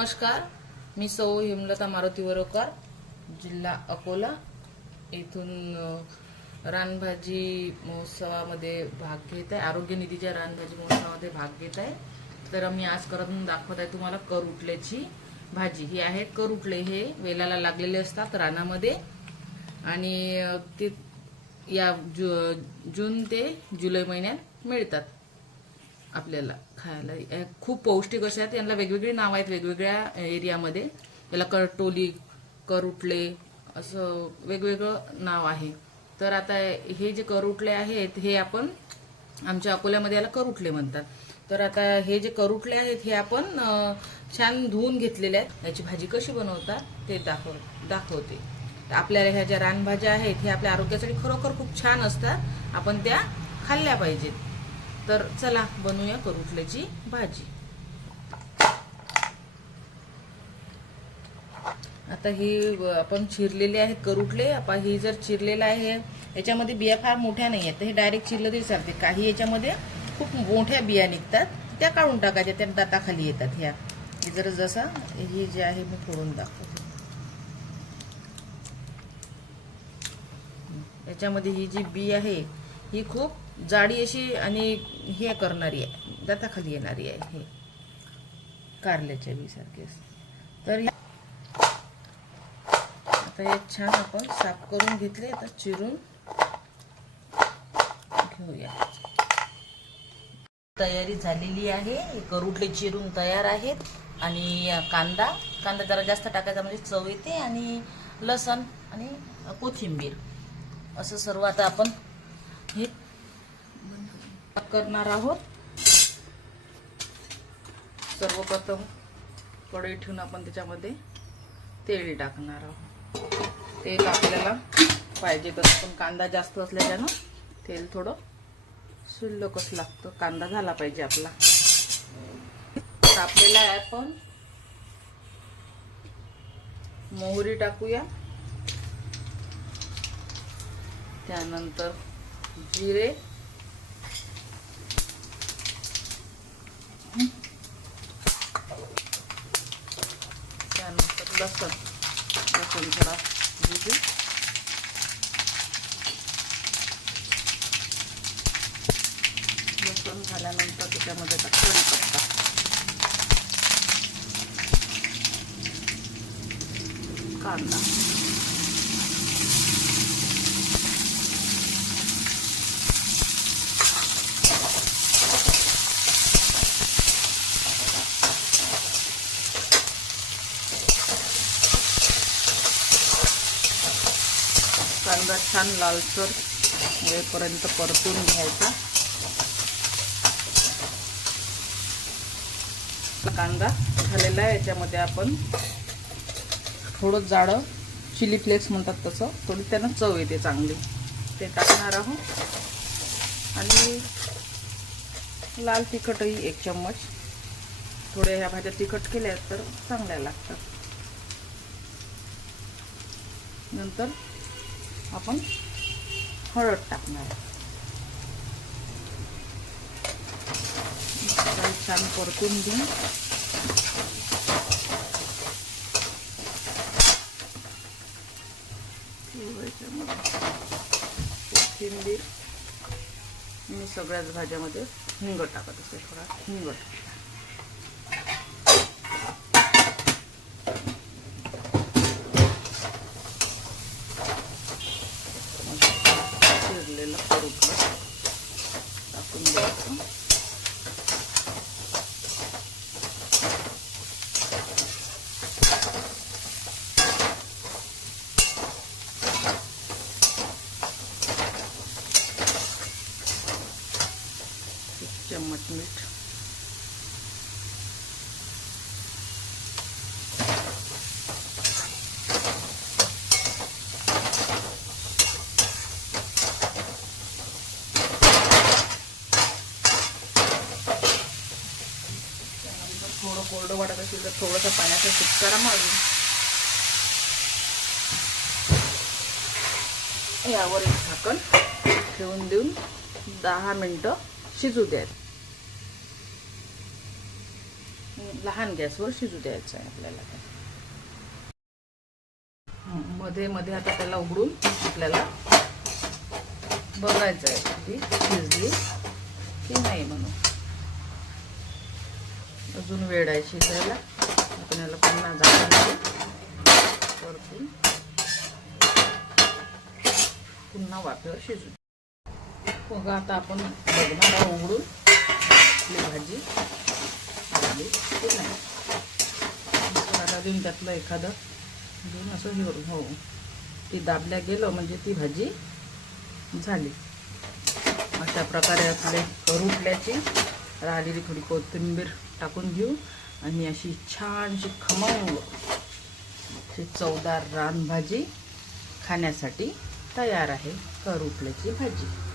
नमस्कार. मी सौ हेमलता मारुती वरोकर जिल्हा अकोला. इथून रानभाजी महोत्सवामध्ये भाग घेत आहे. आरोग्य निधीच्या रानभाजी महोत्सवामध्ये भाग घेत आहे. तर मी आज करत दाखवत आहे तुम्हाला करुटल्याची भाजी. ही आहे करुटले. हे वेलाला लागलेले असतात रानामध्ये. आणि ते या जु जून ते जुलै महिन्यात मिळतात. आपल्याला खायला. खूप पौष्टिक असे आहेत. यांना वेगवेगळी नाव आहेत वेगवेगळ्या एरियामध्ये. याला करटोली करुटले असं वेगवेगळं नाव आहे. तर आता हे जे करुटले आहेत हे आपण आमच्या अकोल्यामध्ये याला करुटले म्हणतात. तर आता हे जे करुटले आहेत हे आपण छान धुवून घेतलेले आहेत. याची भाजी कशी बनवतात ते दाखव दाखवते. आपल्याला ह्या ज्या रानभाज्या आहेत हे आपल्या आरोग्यासाठी खरोखर खूप छान असतात. आपण त्या खाल्ल्या पाहिजेत. तर चला बनवूया करुटल्याची भाजी. आता ही आपण चिरलेले आहेत करुटले आपण ही जर चिरलेलं आहे याच्यामध्ये बिया फार मोठ्या नाही आहेत. तर हे डायरेक्ट चिरलं तरी चालते. काही याच्यामध्ये खूप मोठ्या बिया निघतात. त्या काढून टाकायच्या. त्या दाताखाली येतात ह्या. जर जसा ही जे आहे मी फोडून दाखवते. याच्यामध्ये ही जी बी आहे ही खूप जाडी अशी आणि हे करणारी आहे. दाताखाली येणारी आहे हे. कारल्याच्या बीसारखेच तर हे- आता हे छान आपण साफ करून घेतले. तर चिरून घेऊया. तयारी झालेली आहे. करुटले चिरून तयार आहेत. आणि कांदा कांदा जरा जास्त टाकायचा म्हणजे चव येते आणि लसण आणि कोथिंबीर. असं सर्व आता आपण हे करणार आहोत. सर्वप्रथम कढई ठेवून आपण त्याच्यामध्ये तेल टाकणार आहोत. तेल आपल्याला पाहिजे तसं पण कांदा जास्त असल्याच्यानं तेल थोडं शिल्लकच लागतं. कांदा झाला पाहिजे आपला. तापलेला आहे आपण मोहरी टाकूया. त्यानंतर जिरे त्यानंतर लसण थोडा जिरे लसण झाल्यानंतर त्याच्यामध्ये आता कढीपत्ता कांदा. कांदा छान लालसर होईपर्यंत परतून घ्यायचा. कांदा झालेला आहे याच्यामध्ये आपण थोडं जाडं चिली फ्लेक्स म्हणतात तसं थोडी त्यानं चव येते चांगली. ते टाकणार आहोत. आणि लाल तिखटही एक चम्मच. थोड्या ह्या भाज्या तिखट केल्या तर चांगल्या लागतात. नंतर आपण हळद टाकणार. त्याला छान परतून घेऊन कोथिंबीर. मी सगळ्याच भाज्यामध्ये हिंग टाकत असते थोडा. हिंग चिरलेलं karıştırdı. Bakın bakın. Çamurmuş. कोरडं वाटत असेल तर थोडंसं पाण्याचा शिटकारा मारून यावर एक झाकण ठेवून देऊन दहा मिनटं शिजू द्यायचं. लहान गॅसवर शिजू द्यायचं आहे आपल्याला मध्ये मध्ये आता त्याला उघडून आपल्याला बघायचं आहे ती शिजली की नाही म्हणून. अजून वेळ आहे शिजायला. आपण याला पुन्हा झाकण परतून पुन्हा वाफेवर शिजू. मग आता आपण बघणार उघडून आपली भाजी. झाली आता देऊन त्यातलं एखादं देऊन असं हे करून हो. ती दाबल्या गेलं म्हणजे ती भाजी झाली. अशा प्रकारे आपले रुटल्याची राहिलेली थोडी कोथिंबीर टाकून घेऊ. आणि अशी छानशी खमंग अशी चवदार रानभाजी खाण्यासाठी तयार आहे. करुपल्याची भाजी.